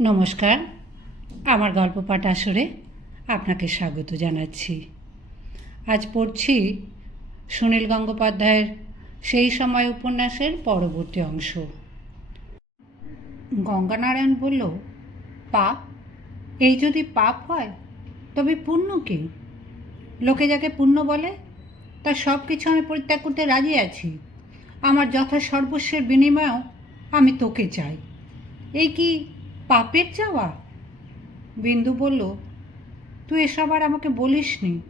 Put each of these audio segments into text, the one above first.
নমস্কার। আমার গল্প পাঠ আসরে আপনাকে স্বাগত জানাচ্ছি। আজ পড়ছি সুনীল গঙ্গোপাধ্যায়ের সেই সময় উপন্যাসের পরবর্তী অংশ। গঙ্গানারায়ণ বলল, পাপ, এই যদি পাপ হয়, তবে পুণ্য কি? লোকে যাকে পুণ্য বলে, তার সব কিছু আমি পরিত্যাগ করতে রাজি আছি। আমার যথা সর্বস্বের বিনিময়েও আমি তোকে চাই। এই কি পাপের চাওয়া? বিন্দু বলল, তুই এসব আর আমাকে বলিসনি।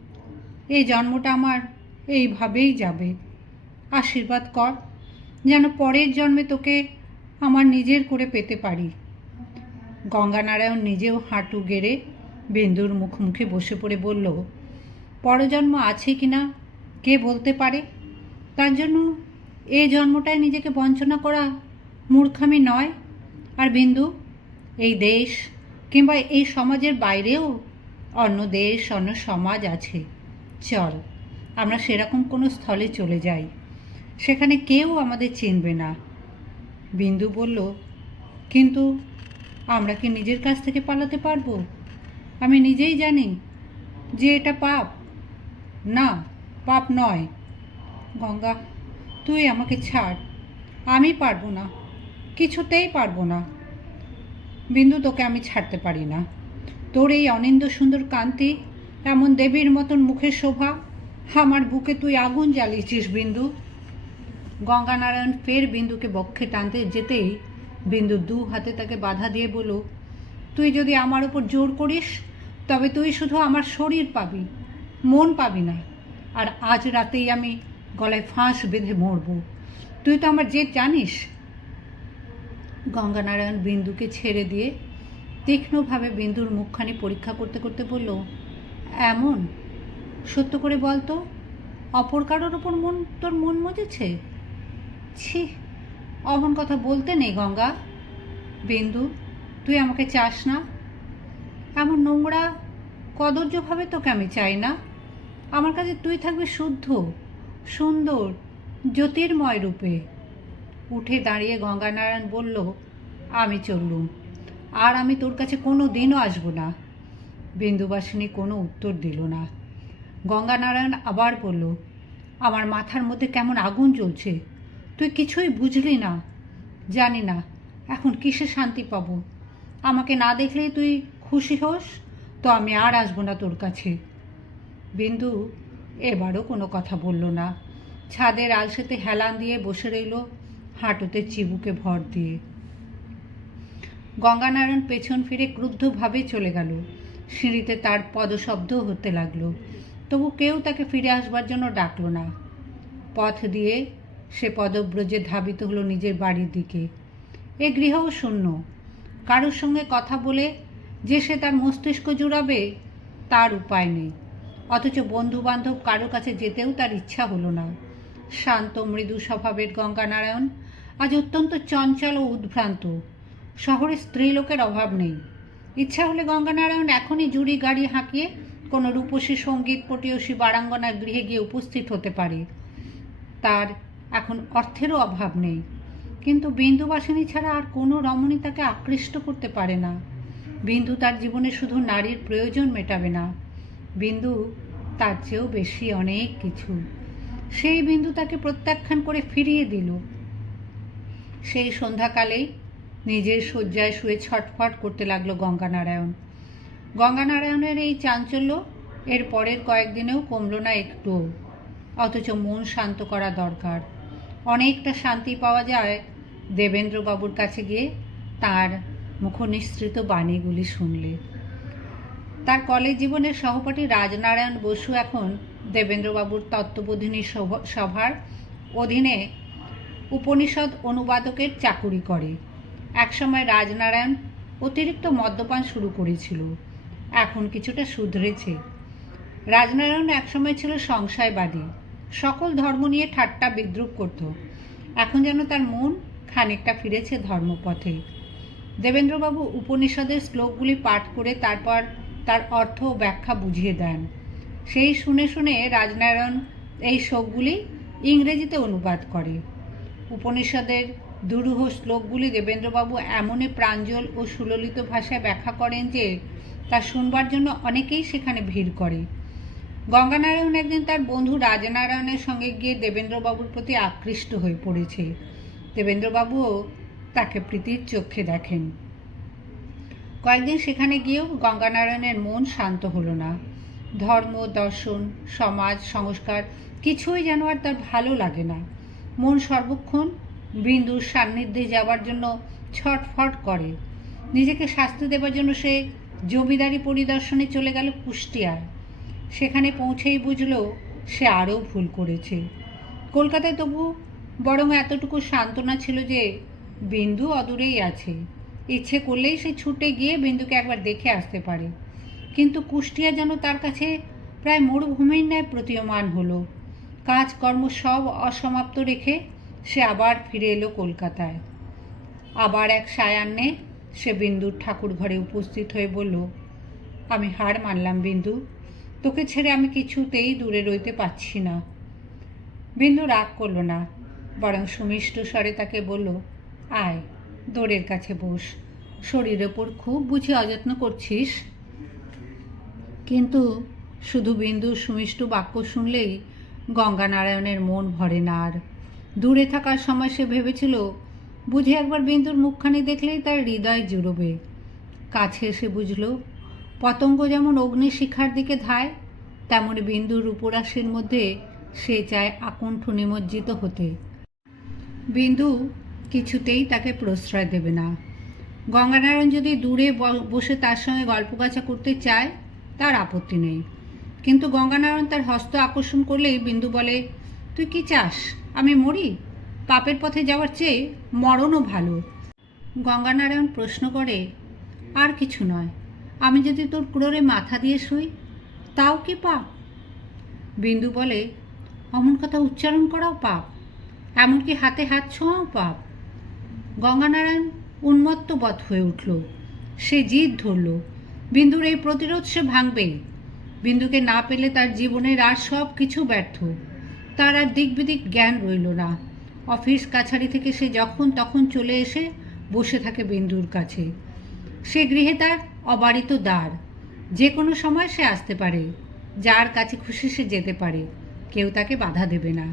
এই জন্মটা আমার এইভাবেই যাবে। আশীর্বাদ কর, যেন পরের জন্মে তোকে আমার নিজের করে পেতে পারি। গঙ্গানারায়ণ নিজেও হাঁটু গেড়ে বিন্দুর মুখোমুখি বসে পড়ে বলল, পরজন্ম আছে কি না? কে বলতে পারে? তার জন্য এ জন্মটায় নিজেকে বঞ্চনা করা মূর্খামি নয়। আর বিন্দু এই দেশ কিংবা এই সমাজের বাইরেও অন্য দেশ, অন্য সমাজ আছে। চল, আমরা সেরকম কোনো স্থলে চলে যাই। সেখানে কেউ আমাদের চিনবে না। বিন্দু বলল, কিন্তু আমরা কি নিজের কাছ থেকে পালাতে পারব? আমি নিজেই জানি যে এটা পাপ। না, পাপ নয়। গঙ্গা, তুই আমাকে ছাড়। আমি পারব না। কিছুতেই পারব না। বিন্দু তোকে আমি ছাড়তে পারি না। তোর এই অনিন্দ সুন্দর কান্তি, এমন দেবীর মতন মুখের শোভা, আমার বুকে তুই আগুন জ্বালিয়েছিস বিন্দু। গঙ্গানারায়ণ ফের বিন্দুকে বক্ষে টানতে যেতেই বিন্দু দু হাতে তাকে বাধা দিয়ে বলল, তুই যদি আমার উপর জোর করিস, তবে তুই শুধু আমার শরীর পাবি, মন পাবি না, আর আজ রাতেই আমি গলায় ফাঁস বেঁধে মরব। তুই তো আমার যে জানিস গঙ্গানারায়ণ বিন্দুকে ছেড়ে দিয়ে তীক্ষ্ণভাবে বিন্দুর মুখখানি পরীক্ষা করতে করতে বলল, এমন? সত্য করে বল তো। অপর কারোর ওপর মন, তোর মন মজেছে? ছি, অমন কথা বলতে নেই গঙ্গা। বিন্দু, তুই আমাকে চাস না। এমন নোংরা কদর্যভাবে তোকে আমি চাই না। আমার কাছে তুই থাকবি শুদ্ধ, সুন্দর, জ্যোতির্ময় রূপে। উঠে দাঁড়িয়ে গঙ্গানারায়ণ বলল আমি চললুম। আর আমি তোর কাছে কোনো দিনও আসব না। বিন্দুবাসিনী কোনো উত্তর দিল না। গঙ্গানারায়ণ আবার বলল, আমার মাথার মধ্যে কেমন আগুন জ্বলছে। তুই কিছুই বুঝলি না। জানি না, এখন কিসে শান্তি পাবো? আমাকে না দেখলেই তুই খুশি হোস? তো আমি আর আসব না তোর কাছে। বিন্দু এবারও কোনো কথা বলল না। ছাদের আলসেতে হেলান দিয়ে বসে রইল হাঁটুতে চিবুকে ভর দিয়ে। গঙ্গানারায়ণ পেছন ফিরে ক্রুদ্ধভাবে চলে গেল। সিঁড়িতে তার পদশব্দ হতে লাগল। তবু কেউ তাকে ফিরে আসবার জন্য ডাকল না। পথ দিয়ে সে পদব্রজে ধাবিত হলো নিজের বাড়ির দিকে। এ গৃহও শূন্য। কারোর সঙ্গে কথা বলে যে সে তার মস্তিষ্ক জুড়াবে, তার উপায় নেই। অথচ বন্ধু বান্ধব কারও কাছে যেতেও তার ইচ্ছা হলো না। শান্ত মৃদু স্বভাবের গঙ্গানারায়ণ আজ অত্যন্ত চঞ্চল ও উদ্ভ্রান্ত। শহরে স্ত্রীলোকের অভাব নেই। ইচ্ছা হলে গঙ্গানারায়ণ এখনই জুড়ি গাড়ি হাঁকিয়ে কোনো রূপসী সংগীত পটীয়সী বারাঙ্গনার গৃহে গিয়ে উপস্থিত হতে পারে। তার এখন অর্থেরও অভাব নেই। কিন্তু বিন্দুবাসিনী ছাড়া আর কোনো রমণী তাকে আকৃষ্ট করতে পারে না। বিন্দু তার জীবনে শুধু নারীর প্রয়োজন মেটাবে না। বিন্দু তার চেয়েও বেশি অনেক কিছু। সেই বিন্দু তাকে প্রত্যাখ্যান করে ফিরিয়ে দিল। সেই সন্ধ্যাকালেই নিজের শয্যায় শুয়ে ছটফট করতে লাগল গঙ্গানারায়ণ। গঙ্গানারায়ণের এই চাঞ্চল্য এর পরের কয়েকদিনেও কমল না একটুও। অথচ মন শান্ত করা দরকার। অনেকটা শান্তি পাওয়া যায় দেবেন্দ্রবাবুর কাছে গিয়ে তার মুখনিসৃত বাণীগুলি শুনলে। তার কলেজ জীবনের সহপাঠী রাজনারায়ণ বসু এখন দেবেন্দ্রবাবুর তত্ত্ববোধিনী সভ- সভার অধীনে উপনিষদ অনুবাদকের চাকুরি করে। একসময় রাজনারায়ণ অতিরিক্ত মদ্যপান শুরু করেছিল। এখন কিছুটা শুধরেছে। রাজনারায়ণ একসময় ছিল সংশয়বাদী। সকল ধর্ম নিয়ে ঠাট্টা বিদ্রুপ করত। এখন যেন তার মন খানিকটা ফিরেছে ধর্মপথে। দেবেন্দ্রবাবু উপনিষদের শ্লোকগুলি পাঠ করে তারপর তার অর্থ ও ব্যাখ্যা বুঝিয়ে দেন। সেই শুনে শুনে রাজনারায়ণ এই শ্লোকগুলি ইংরেজিতে অনুবাদ করে। উপনিষদের দুরূহ শ্লোকগুলি দেবেন্দ্রবাবু এমনই প্রাঞ্জল ও সুললিত ভাষায় ব্যাখ্যা করেন যে, তা শুনবার জন্য অনেকেই সেখানে ভিড় করে। গঙ্গানারায়ণ একদিন তার বন্ধু রাজনারায়ণের সঙ্গে গিয়ে দেবেন্দ্রবাবুর প্রতি আকৃষ্ট হয়ে পড়েছে। দেবেন্দ্রবাবুও তাকে প্রীতির চোখে দেখেন। কয়েকদিন সেখানে গিয়েও গঙ্গানারায়ণের মন শান্ত হলো না। ধর্ম, দর্শন, সমাজ, সংস্কার কিছুই যেন আর তার ভালো লাগে না। মন সর্বক্ষণ বিন্দুর সান্নিধ্যে যাওয়ার জন্য ছটফট করে। নিজেকে শাস্তি দেবার জন্য সে জমিদারি পরিদর্শনে চলে গেল কুষ্টিয়ায়। সেখানে পৌঁছেই বুঝলো সে আরও ভুল করেছে। কলকাতায় তবু বরং এতটুকু সান্ত্বনা ছিল যে বিন্দু অদূরেই আছে। ইচ্ছে করলেই সে ছুটে গিয়ে বিন্দুকে একবার দেখে আসতে পারে। কিন্তু কুষ্টিয়া যেন তার কাছে প্রায় মরুভূমির ন্যায় প্রতীয়মান হলো। কাজকর্ম সব অসমাপ্ত রেখে সে আবার ফিরে এলো কলকাতায়। আবার এক সায়ান্নে সে বিন্দুর ঠাকুর ঘরে উপস্থিত হয়ে বলল, আমি হার মানলাম বিন্দু, তোকে ছেড়ে আমি কিছুতেই দূরে রইতে পারছি না। বিন্দু রাগ করল না, বরং সুমিষ্ট স্বরে তাকে বলল, আয় দোরের কাছে বস, শরীরের ওপর খুব বুঝি অযত্ন করছিস? কিন্তু শুধু বিন্দুর সুমিষ্ট বাক্য শুনলেই গঙ্গানারায়ণের মন ভরে না আর। দূরে থাকার সময় সে ভেবেছিল, বুঝে একবার বিন্দুর মুখখানি দেখলেই তার হৃদয় জুড়বে। কাছে এসে বুঝল, পতঙ্গ যেমন অগ্নিশিখার দিকে ধায়, তেমনি বিন্দুর উপরাশির মধ্যে সে চায় আকণ্ঠ নিমজ্জিত হতে। বিন্দু কিছুতেই তাকে প্রশ্রয় দেবে না। গঙ্গানারায়ণ যদি দূরে বসে তার সঙ্গে গল্পগাছা করতে চায়, তার আপত্তি নেই। কিন্তু গঙ্গানারায়ণ তার হস্ত আকর্ষণ করলেই বিন্দু বলে, তুই কি চাস? আমি মরি? পাপের পথে যাওয়ার চেয়ে মরণও ভালো। গঙ্গানারায়ণ প্রশ্ন করে, আর কিছু নয়। আমি যদি তোর ক্রোরে মাথা দিয়ে শুই, তাও কি পাপ? বিন্দু বলে, অমন কথা উচ্চারণ করাও পাপ, এমনকি হাতে হাত ছোঁয়াও পাপ। গঙ্গানারায়ণ উন্মত্ত বধ হয়ে উঠল। সে জিদ ধরল। বিন্দুর এই প্রতিরোধ সে ভাঙবেই বিন্দুকে না পেলে তার জীবনের আর সব কিছু ব্যর্থ। তার আর দিক বিদিক জ্ঞান রইল না। অফিস কাছারি থেকে সে যখন তখন চলে এসে বসে থাকে বিন্দুর কাছে। সে গৃহে তার অবারিত দ্বার। যে কোনো সময় সে আসতে পারে। যার কাছে খুশি সে যেতে পারে। কেউ তাকে বাধা দেবে না।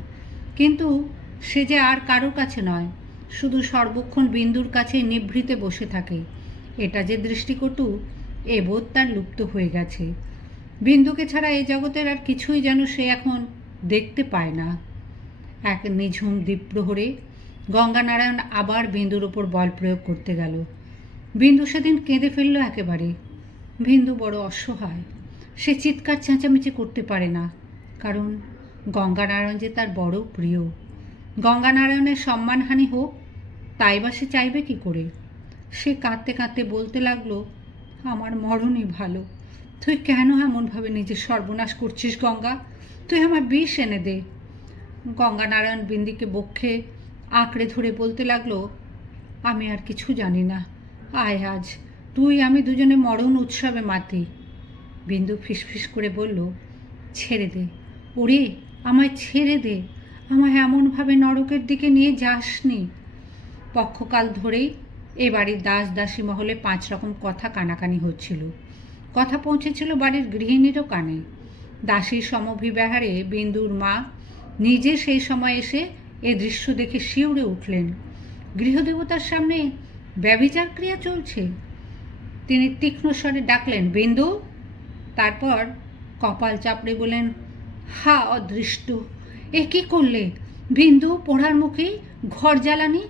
কিন্তু সে যে আর কারোর কাছে নয়। শুধু সর্বক্ষণ বিন্দুর কাছে নিভৃতে বসে থাকে। এটা যে দৃষ্টিকটু এ বোধ তার লুপ্ত হয়ে গেছে। বিন্দুকে ছাড়া এই জগতের আর কিছুই যেন সে এখন দেখতে পায় না। এক নিঝুম দ্বীপ্রহরে গঙ্গানারায়ণ আবার বিন্দুর ওপর বল প্রয়োগ করতে গেল। বিন্দু সেদিন কেঁদে ফেলল একেবারে। বিন্দু বড় অসহায়। সে চিৎকার চেঁচামেচি করতে পারে না। কারণ গঙ্গানারায়ণ যে তার বড় প্রিয়। গঙ্গানারায়ণের সম্মানহানি হোক, তাই বা সে চাইবে কি করে? সে কাঁদতে কাঁদতে বলতে লাগল, আমার মরণই ভালো। তুই কেন এমনভাবে নিজের সর্বনাশ করছিস গঙ্গা? তুই আমার বিষ এনে দে। গঙ্গানারায়ণ বিন্দিকে বক্ষে আঁকড়ে ধরে বলতে লাগল, আমি আর কিছু জানি না। আয় আজ, তুই, আমি দুজনে মরণ উৎসবে মাতি। বিন্দু ফিসফিস করে বলল, ছেড়ে দে। ওরে, আমায় ছেড়ে দে। আমায় এমনভাবে নরকের দিকে নিয়ে যাসনি। পক্ষকাল ধরেই এ বাড়ির দাস দাসী মহলে পাঁচ রকম কথা কানাকানি হচ্ছিল। কথা পৌঁছেছিল বাড়ির গৃহিণীরও কানে। দাসীর সমভিব্যাহারে বিন্দুর মা নিজে সেই সময় এসে এ দৃশ্য দেখে শিউরে উঠলেন। গৃহদেবতার সামনে ব্যভিচার ক্রিয়া চলছে। তিনি তীক্ষ্ণ স্বরে ডাকলেন, বিন্দু! তারপর কপাল চাপড়ে বলেন হা, অদৃষ্ট! এ কি করলে? বিন্দু, পোড়ার মুখে ঘর জ্বালানি?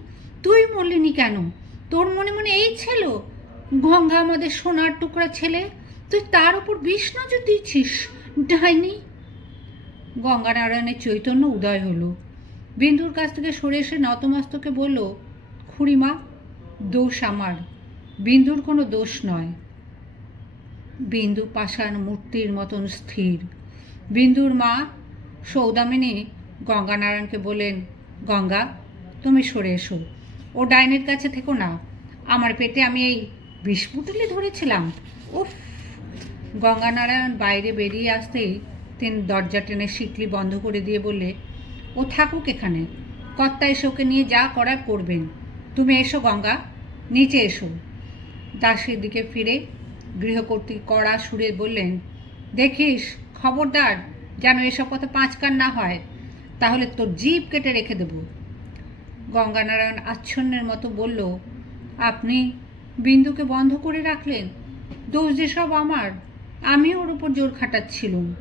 তুই মরলিনি কেন? তোর মনে মনে এই ছিল? গঙ্গা আমাদের সোনার টুকরা ছেলে তুই তার উপর বিষ নজর দিচ্ছিস, ডাইনি। গঙ্গানারায়ণের চৈতন্য উদয় হলো। বিন্দুর কাছ থেকে সরে এসে নতমস্তকে বলল, খুড়িমা, দোষ আমার। বিন্দুর কোনো দোষ নয়। বিন্দু পাষাণ মূর্তির মতন স্থির। বিন্দুর মা সৌদামিনী গঙ্গানারায়ণকে বলেন গঙ্গা, তুমি সরে এসো। ও ডাইনের কাছে থেকো না। আমার পেটে আমি এই বিষপুটুলি ধরেছিলাম। উফ গঙ্গানারায়ণ বাইরে বেরিয়ে আসতেই তিনি দরজা টেনে শিকলি বন্ধ করে দিয়ে বললে, ও থাকুক এখানে। কর্তা এসে ওকে নিয়ে যা করার করবেন। তুমি এসো গঙ্গা, নিচে এসো। দাসের দিকে ফিরে গৃহকর্ত্রী কড়া সুরে বললেন, দেখিস, খবরদার, যেন এসব কথা পাঁচ কান না হয়, তাহলে তোর জিভ কেটে রেখে দেব। গঙ্গানারায়ণ আচ্ছন্নের মতো বলল, আপনি বিন্দুকে বন্ধ করে রাখলেন? দোষ যে সব আমার। আমি ওর উপর জোর খাটাচ্ছিলুম।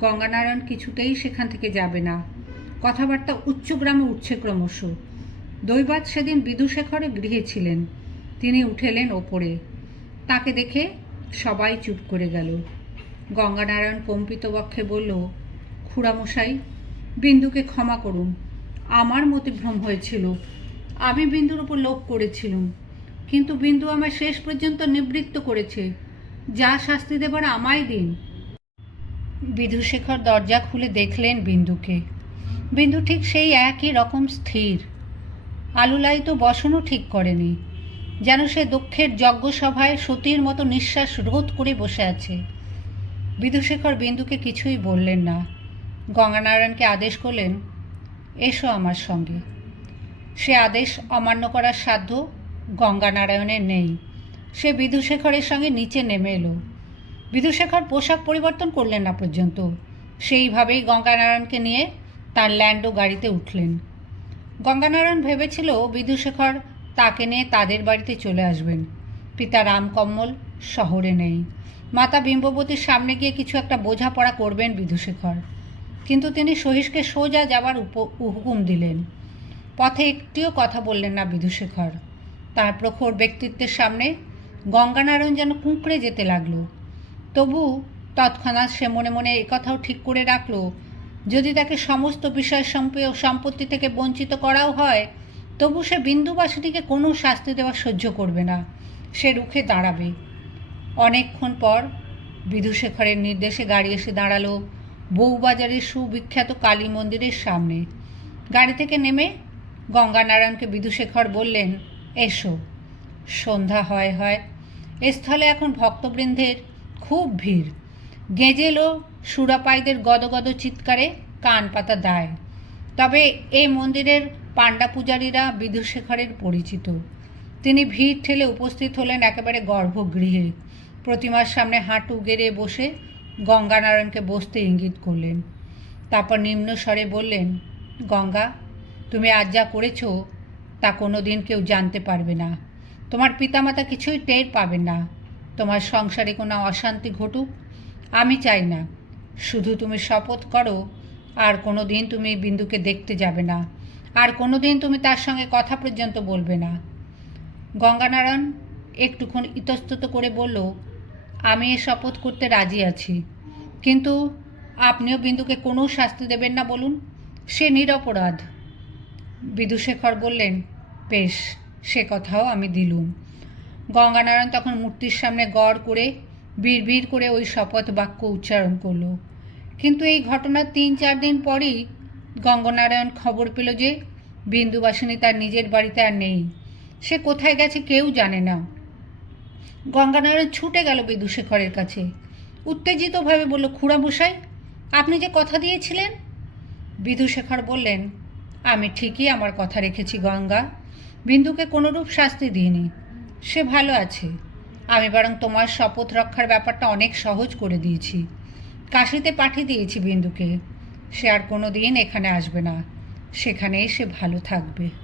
গঙ্গানারায়ণ কিছুতেই সেখান থেকে যাবে না। কথাবার্তা উচ্চগ্রামে উঠছে ক্রমশ। দৈবাত সেদিন বিদুশেখরে গৃহে ছিলেন। তিনি উঠেলেন ওপরে। তাকে দেখে সবাই চুপ করে গেল। গঙ্গানারায়ণ কম্পিত বক্ষে বলল, খুড়ামশাই, বিন্দুকে ক্ষমা করুন। আমার মতিভ্রম হয়েছিল। আমি বিন্দুর উপর লোভ করেছিলাম। কিন্তু বিন্দু আমার শেষ পর্যন্ত নিবৃত্ত করেছে। যা শাস্তি দেবার আমায় দিন। বিধুশেখর দরজা খুলে দেখলেন বিন্দুকে। বিন্দু ঠিক সেই একই রকম স্থির। আলুলাই তো বসনও ঠিক করেনি। যেন সে দক্ষের যজ্ঞসভায় সতীর মতো নিঃশ্বাস রোধ করে বসে আছে। বিধুশেখর বিন্দুকে কিছুই বললেন না। গঙ্গানারায়ণকে আদেশ করলেন, এসো আমার সঙ্গে। সে আদেশ অমান্য করার সাধ্য গঙ্গানারায়ণের নেই। সে বিধুশেখরের সঙ্গে নিচে নেমে এলো। বিধুশেখর পোশাক পরিবর্তন করলেন না পর্যন্ত। সেইভাবেই গঙ্গানারায়ণকে নিয়ে তার ল্যান্ডো গাড়িতে উঠলেন। গঙ্গানারায়ণ ভেবেছিল বিধুশেখর তাকে নিয়ে তাদের বাড়িতে চলে আসবেন। পিতা রামকম্মল শহরে নেই। মাতা বিম্ববতীর সামনে গিয়ে কিছু একটা বোঝাপড়া করবেন বিধুশেখর। কিন্তু তিনি সহিসকে সোজা যাবার উপ, হুকুম দিলেন। পথে একটিও কথা বললেন না বিধুশেখর। তার প্রখর ব্যক্তিত্বের সামনে গঙ্গানারায়ণ যেন কুঁকড়ে যেতে লাগল। তবু তৎক্ষণাৎ সে মনে মনে কথাও ঠিক করে রাখল, যদি তাকে সমস্ত বিষয় সম্প- সম্পত্তি থেকে বঞ্চিত করাও হয়, তবু সে বিন্দুবাসীটিকে কোনো শাস্তি দেওয়া সহ্য করবে না। সে রুখে দাঁড়াবে। অনেকক্ষণ পর বিধুশেখরের নির্দেশে গাড়ি এসে দাঁড়াল বউবাজারের সুবিখ্যাত কালী মন্দিরের সামনে। গাড়ি থেকে নেমে গঙ্গানারায়ণকে বিধুশেখর বললেন, এসো। সন্ধ্যা হয় হয় স্থলে এখন ভক্তবৃন্দের খুব ভিড়। গেজেলো সুরাপাইদের গদগদ চিৎকারে কান পাতা দায়। তবে এই মন্দিরের পাণ্ডা পূজারীরা বিধুশেখরের পরিচিত। তিনি ভিড় ঠেলে উপস্থিত হলেন একেবারে গর্ভগৃহে। প্রতিমার সামনে হাঁটু গেড়ে বসে গঙ্গানারায়ণকে বসতে ইঙ্গিত করলেন। তারপর নিম্ন স্বরে বললেন, গঙ্গা, তুমি আজ যা করেছ, তা কোনো দিন কেউ জানতে পারবে না। তোমার পিতামাতা কিছুই টের পাবেন না। তোমার সংসারে কোনো অশান্তি ঘটুক, আমি চাই না। শুধু তুমি শপথ করো, আর কোনো দিন তুমি বিন্দুকে দেখতে যাবে না। আর কোনো দিন তুমি তার সঙ্গে কথা পর্যন্ত বলবে না। গঙ্গানারায়ণ একটুক্ষণ ইতস্তত করে বলল, আমি এ শপথ করতে রাজি আছি। কিন্তু আপনিও বিন্দুকে কোনো শাস্তি দেবেন না বলুন। সে নিরপরাধ। বিদুশেখর বললেন, বেশ। সে কথাও আমি দিলুম। গঙ্গানারায়ণ তখন মূর্তির সামনে গড় করে, বিড়বিড় করে ওই শপথ বাক্য উচ্চারণ করল। কিন্তু এই ঘটনার তিন চার দিন পরই গঙ্গনারায়ণ খবর পেল যে, বিন্দুবাসিনী তার নিজের বাড়িতে আর নেই। সে কোথায় গেছে কেউ জানে না। গঙ্গানারায়ণ ছুটে গেল বিদুশেখরের কাছে। উত্তেজিতভাবে বলল, খুড়ামশাই, আপনি যে কথা দিয়েছিলেন? বিধুশেখর বললেন, আমি ঠিকই আমার কথা রেখেছি গঙ্গা। বিন্দুকে কোনোরূপ শাস্তি দিইনি। সে ভালো আছে। আমি বরং তোমার শপথ রক্ষার ব্যাপারটা অনেক সহজ করে দিয়েছি। কাশিতে পাঠিয়ে দিয়েছি বিন্দুকে। সে আর কোনো দিন এখানে আসবে না। সেখানেই সে ভালো থাকবে।